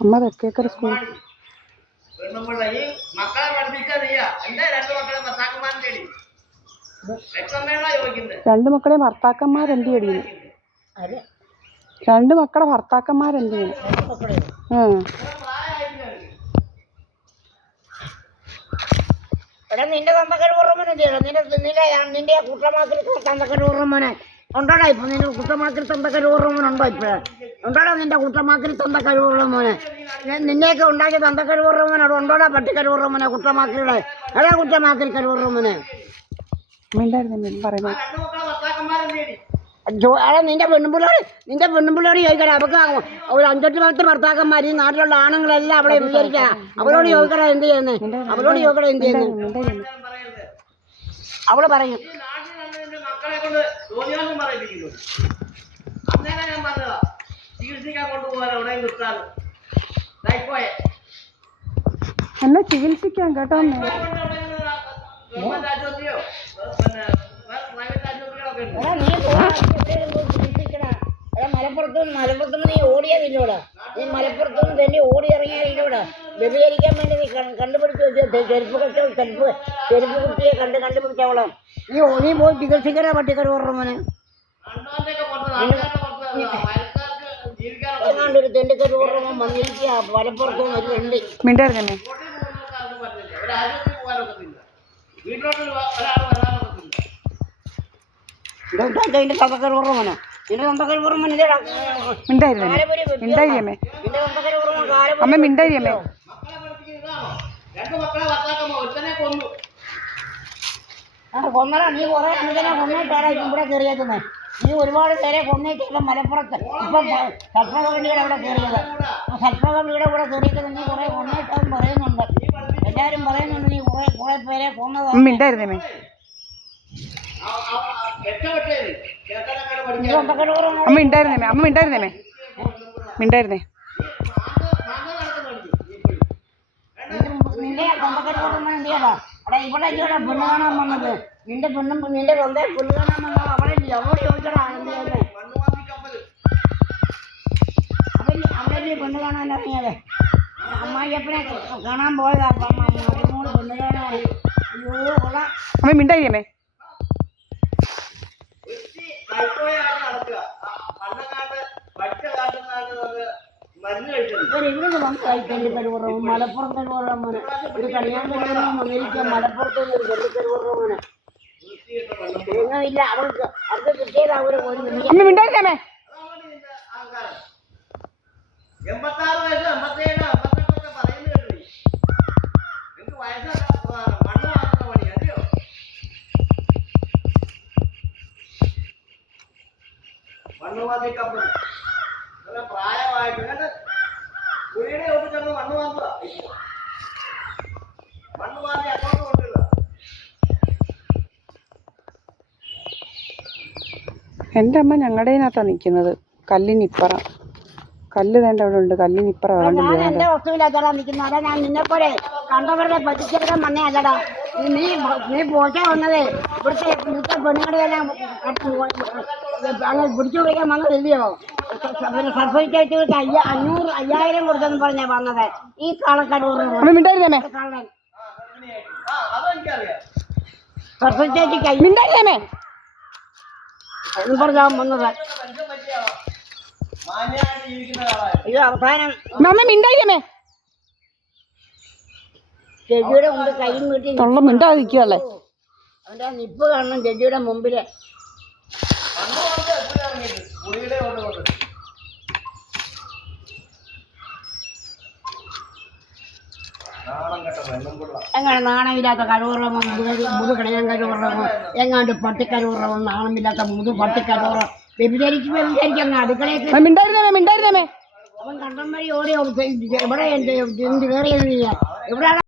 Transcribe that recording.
അമ്മ തെക്കേക്കര സ്കൂൾ രണ്ട് മക്കളെ ഭർത്താക്കന്മാരെന്ത് ചെയ്യുന്നു? രണ്ട് മക്കളെ ഭർത്താക്കന്മാരെന്ത് ചെയ്യുന്നു? എടാ നിന്റെ തന്തക്കര് ഓർമ്മനെ ചെയ്യണം. നിന്റെ കുട്ടമാക്കിൽ തന്തക്കര് ഓർമ്മനെ ഉണ്ടോടാ? ഇപ്പൊ നിന്റെ കുട്ടമാക്കിൽ തന്തക്കര് ഓർമ്മൻ ഉണ്ടോ? ഇപ്പഴേ ഉണ്ടോടാ നിന്റെ കുട്ടമാക്കിൽ തന്തക്കര് ഓർമ്മനെ? നിന്നെയൊക്കെ ഉണ്ടാക്കിയ തന്തക്കര് ഓർമ്മനെ അവിടെ ഉണ്ടോടാ? പട്ടിക്കര് ഓർമ്മനെ കുട്ടമാക്കിയുടെ എടാ കുട്ടമാക്കിൽ കര് ഓർമ്മനെ അടാ നിന്റെ പെണ്ണുപിള്ളേർ ചോദിക്കടാ. അവർക്ക് ഒരു 5-8 ഭർത്താക്കന്മാർ ഈ നാട്ടിലുള്ള ആണുങ്ങളെല്ലാം അവളെ വിചാരിക്കാ. അവളോട് ചോദിക്കടാ എന്ത് ചെയ്യുന്നേ? അവളോട് ചോദിക്കടാ എന്ത് ചെയ്യുന്നേ? അവള് പറയും എന്നെ ചികിത്സിക്കാൻ കേട്ടോ. മലപ്പുറത്തുനിന്ന് നീ ഓടിയതില്ലൂടെ? നീ മലപ്പുറത്തുനിന്ന് തന്നെ ഓടി ഇറങ്ങിയതിലൂടെ വ്യഭിചരിക്കാൻ വേണ്ടി നീ കണ്ടുപിടിച്ച് ചെരുപ്പ് കുട്ടിയെ കണ്ടുപിടിച്ചവളോ? നീ പോയി ചികിത്സിക്കണ പട്ടിക്കര ഓർമ്മനെ ഒരു തെണ്ടിക്കര ഓർമ്മ വന്നിരിക്കുക. മലപ്പുറത്തുനിന്ന് ഒരു വെണ്ടി മിണ്ടായിരുന്നേ. നിന്റെ തന്തക്കര ഓർമ്മനോ? നിന്റെ തന്തക്കര ഓർമ്മ മിണ്ടായിരിയമേ. അമ്മ മിണ്ടായിരിയമേ. കൊന്നടാ നീ കുറെ അഞ്ചനെ കൊന്നിട്ടാടാ ഇവിടെ കയറിയേക്കുന്നേ. നീ ഒരുപാട് പേരെ കൊന്നിട്ടില്ല മലപ്പുറത്ത്. ഇപ്പം സൽപ്രകടിയുടെ അവിടെ കയറിയത്. സൽപ്രകടിയുടെ കൂടെ കയറിയേക്കുന്നത് നീ കുറെ കൊന്നിട്ടാന്ന് പറയുന്നുണ്ട്. എല്ലാവരും പറയുന്നുണ്ട് നീ കുറെ പേരെ കൊന്നതാണ്. മിണ്ടായിരുന്നേ. അമ്മ മിണ്ടായിരുന്നേ. അമ്മ മിണ്ടായിരുന്നേ. മിണ്ടായിരുന്നേ. നിന്റെ തന്തക്കര ഓർമ്മ എന്തിയാടാ? അവിടെ ഇവിടെ പെണ്ണ് കാണാൻ വന്നത് നിന്റെ നിന്റെ സ്വന്തം പെണ്ണ് കാണാൻ വന്നത് അവിടെ ഇല്ല. അവളോട് ചോദിക്കടാ എന്ത് ചെയ്യുന്നേ? അവരല്ലേ പെണ്ണ് കാണാൻ ഇറങ്ങിയത്? അമ്മായിയപ്പനെ കാണാൻ പോയതാ. മരുമോള് പെണ്ണ് കാണാൻ. അയ്യോ കൊള്ളാം. അമ്മ മിണ്ടായിരിയമേ. ഇവരിവിടെ വന്ന് കഴിക്കേണ്ടി കരുവറവ് മലപ്പുറം കരുവറമ്മന് ഒരു കല്യാണം അമേരിക്ക മലപ്പുറത്തുനിന്ന് ഒരു കരുവറമ്മന് ഇല്ല. അവൾക്ക് അവർക്ക് കിട്ടിയത് അവര് അമ്മ മിണ്ടായിരിയമേ. പ്രായമായിട്ട് എൻ്റെ അമ്മ ഞങ്ങളുടെ ഇതിനകത്താണ് നിൽക്കുന്നത്. കല്ലിനിപ്പറ കല്ല് വേണ്ട അവിടെ ഉണ്ട്. കല്ലിനിപ്പറ ഞാൻ എന്റെ വസ്തുവില്ലാത്തടാ നിൽക്കുന്നത്. അതാ ഞാൻ നിന്നെപ്പോലെ കണ്ടവരുടെ പറ്റിച്ചെടുക്കാൻ വന്നേ അല്ലടാ. നീ പോച്ച വന്നതേ ഇവിടുത്തെ പെണ്ണുങ്ങളെല്ലാം പിടിച്ചു പിടിക്കാൻ വന്നതില്ലയോ? പിന്നെ സർഫിക്കറ്റ് 5000 കൊടുത്തെന്ന് പറഞ്ഞാ വന്നത് ഈ കാളക്കാട് മിണ്ടായിരുന്നേ. കള്ളൻ സർഫിക്കറ്റ് മിണ്ടായിരുന്നേ എന്നും പറഞ്ഞാൽ വന്നത്. ഇത് അവസാനം അമ്മ മിണ്ടായിരുന്നേ. ജഡ്ജിയുടെ മുമ്പ് കൈയും വീട്ടി തൊള്ള മിണ്ടാതിരിക്കുകയല്ലേ. അവന്റെ നിപ്പ് കാണണം ജഡ്ജിയുടെ മുമ്പില്. എങ്ങനെ നാണമില്ലാത്ത കഴിവുറമോ മുതുകടയാൻ കഴിവുറമോ എങ്ങാണ്ട് പട്ടിക്കരുവുറമോ നാണമില്ലാത്ത പട്ടിക്കരുവുറ വ്യഭിചരിക്കാൻ അടുക്കളയിൽ മിണ്ടായിരുന്നേ. അവൻ കണ്ടം വഴി ഓടി എവിടെ എന്ത് കയറിയത് നീ എവിടെയാണ്